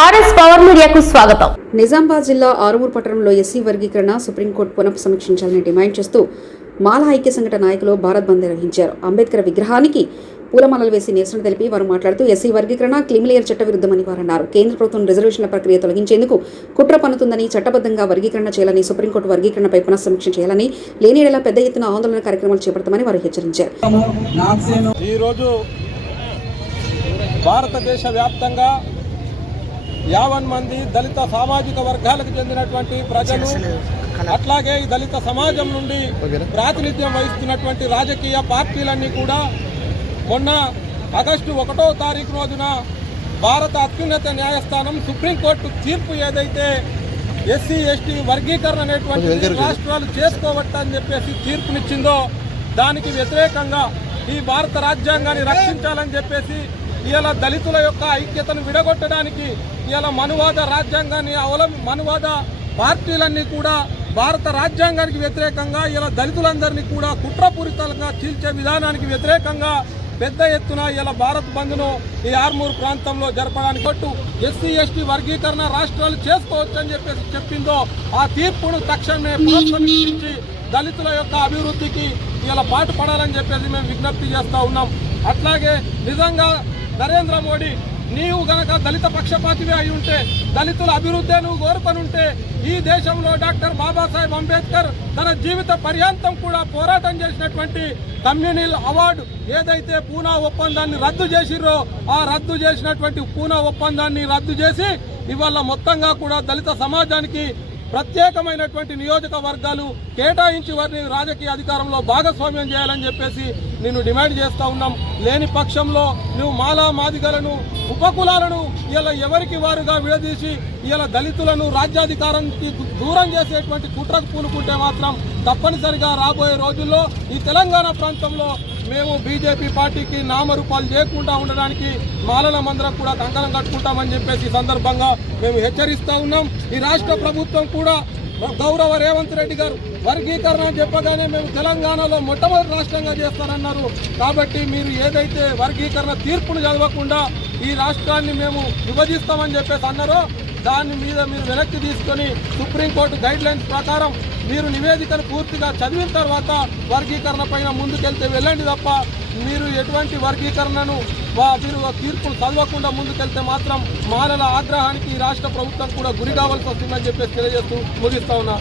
RS power మీడియాకు స్వాగతం. నిజామాబాద్ జిల్లా ఆరుమూరు పట్టణంలో ఎస్సీ వర్గీకరణ సుప్రీంకోర్టు పునః సమీక్షించాలని డిమాండ్ చేస్తూ మాల ఐక్య సంఘటన నాయకులు భారత్ బంద్ నిర్వహించారు. అంబేద్కర్ విగ్రహానికి పూలమాలలు వేసి నిరసన తెలిపి వారు మాట్లాడుతూ ఎస్సీ వర్గీకరణ క్రిమిలేయర్ చట్ట విరుద్ధమని వారు అన్నారు కేంద్ర ప్రభుత్వం రిజర్వేషన్ల ప్రక్రియ తొలగించేందుకు కుట్ర పన్నుతుందని చట్టబద్ధంగా వర్గీకరణ చేయాలని సుప్రీంకోర్టు వర్గీకరణపై పునః సమీక్ష చేయాలని లేనిడలా పెద్ద ఎత్తున ఆందోళన కార్యక్రమాలు చేపడతామని వారు హెచ్చరించారు. భారతదేశ వ్యాప్తంగా యావన్ మంది దళిత సామాజిక వర్గాలకు చెందినటువంటి ప్రజలు అట్లాగే ఈ దళిత సమాజం నుండి ప్రాతినిధ్యం వహిస్తున్నటువంటి రాజకీయ పార్టీలన్నీ కూడా మొన్న ఆగస్టు ఒకటో తారీఖు రోజున భారత అత్యున్నత న్యాయస్థానం సుప్రీంకోర్టు తీర్పు ఏదైతే ఎస్సీ ఎస్టీ వర్గీకరణ అనేటువంటి రాష్ట్రాలు చేసుకోవచ్చని చెప్పేసి తీర్పునిచ్చిందో దానికి వ్యతిరేకంగా ఈ భారత రాజ్యాంగాన్ని రక్షించాలని చెప్పేసి ఇవాళ దళితుల యొక్క ఐక్యతను విడగొట్టడానికి ఇవాళ మనువాద రాజ్యాంగాన్ని అవలం మనువాద పార్టీలన్నీ కూడా భారత రాజ్యాంగానికి వ్యతిరేకంగా ఇలా దళితులందరినీ కూడా కుట్రపూరితంగా చీల్చే విధానానికి వ్యతిరేకంగా పెద్ద ఎత్తున ఇలా భారత్ బంద్ను ఈ ఆర్మూర్ ప్రాంతంలో జరపడానికి కొట్టు. ఎస్సీ ఎస్టీ వర్గీకరణ రాష్ట్రాలు చేసుకోవచ్చు అని చెప్పేసి చెప్పిందో ఆ తీర్పును తక్షణమే ప్రోత్సహించి దళితుల యొక్క అభివృద్ధికి ఇలా పాటు పడాలని చెప్పేసి మేము విజ్ఞప్తి చేస్తూ ఉన్నాం. అట్లాగే నిజంగా నరేంద్ర మోడీ నీవు గనక దళిత పక్షపాతివే అయి ఉంటే దళితుల అభివృద్ధి నువ్వు కోరుకొని ఈ దేశంలో డాక్టర్ బాబాసాహెబ్ అంబేద్కర్ తన జీవిత పర్యాంతం కూడా పోరాటం చేసినటువంటి కమ్యూనిల్ అవార్డు ఏదైతే పూనా ఒప్పందాన్ని రద్దు చేసిర్రో ఆ రద్దు చేసినటువంటి పూనా ఒప్పందాన్ని రద్దు చేసి ఇవాళ మొత్తంగా కూడా దళిత సమాజానికి ప్రత్యేకమైనటువంటి నియోజకవర్గాలు కేటాయించి వారిని రాజకీయ అధికారంలో భాగస్వామ్యం చేయాలని చెప్పేసి నేను డిమాండ్ చేస్తూ ఉన్నాం. లేని పక్షంలో నువ్వు మాలా మాదిగలను ఉపకులాలను ఇలా ఎవరికి వారుగా విడదీసి ఇలా దళితులను రాజ్యాధికారానికి దూరం చేసేటువంటి కుట్రకు పూనుకుంటే మాత్రం తప్పనిసరిగా రాబోయే రోజుల్లో ఈ తెలంగాణ ప్రాంతంలో మేము బీజేపీ పార్టీకి నామరూపాలు చేయకుండా ఉండడానికి మాలల మందరం కూడా కంకణం కట్టుకుంటామని చెప్పేసి ఈ సందర్భంగా మేము హెచ్చరిస్తూ ఉన్నాం. ఈ రాష్ట్ర ప్రభుత్వం కూడా గౌరవ రేవంత్ రెడ్డి గారు వర్గీకరణ చెప్పగానే మేము తెలంగాణలో మొట్టమొదటి రాష్ట్రంగా చేస్తారన్నారు కాబట్టి మీరు ఏదైతే వర్గీకరణ తీర్పును చదవకుండా ఈ రాష్ట్రాన్ని మేము విభజిస్తామని చెప్పేసి అన్నారో దాని మీద మీరు వెనక్కి తీసుకొని సుప్రీంకోర్టు గైడ్ లైన్స్ ప్రకారం మీరు నివేదికను పూర్తిగా చదివిన తర్వాత వర్గీకరణ పైన ముందుకెళ్తే వెళ్ళండి తప్ప మీరు ఎటువంటి వర్గీకరణను మీరు తీర్పును చదవకుండా ముందుకెళ్తే మాత్రం మానల ఆగ్రహానికి ఈ రాష్ట్ర ప్రభుత్వం కూడా గురి కావాల్సి వస్తుందని చెప్పేసి తెలియజేస్తూ ముగిస్తా ఉన్నా.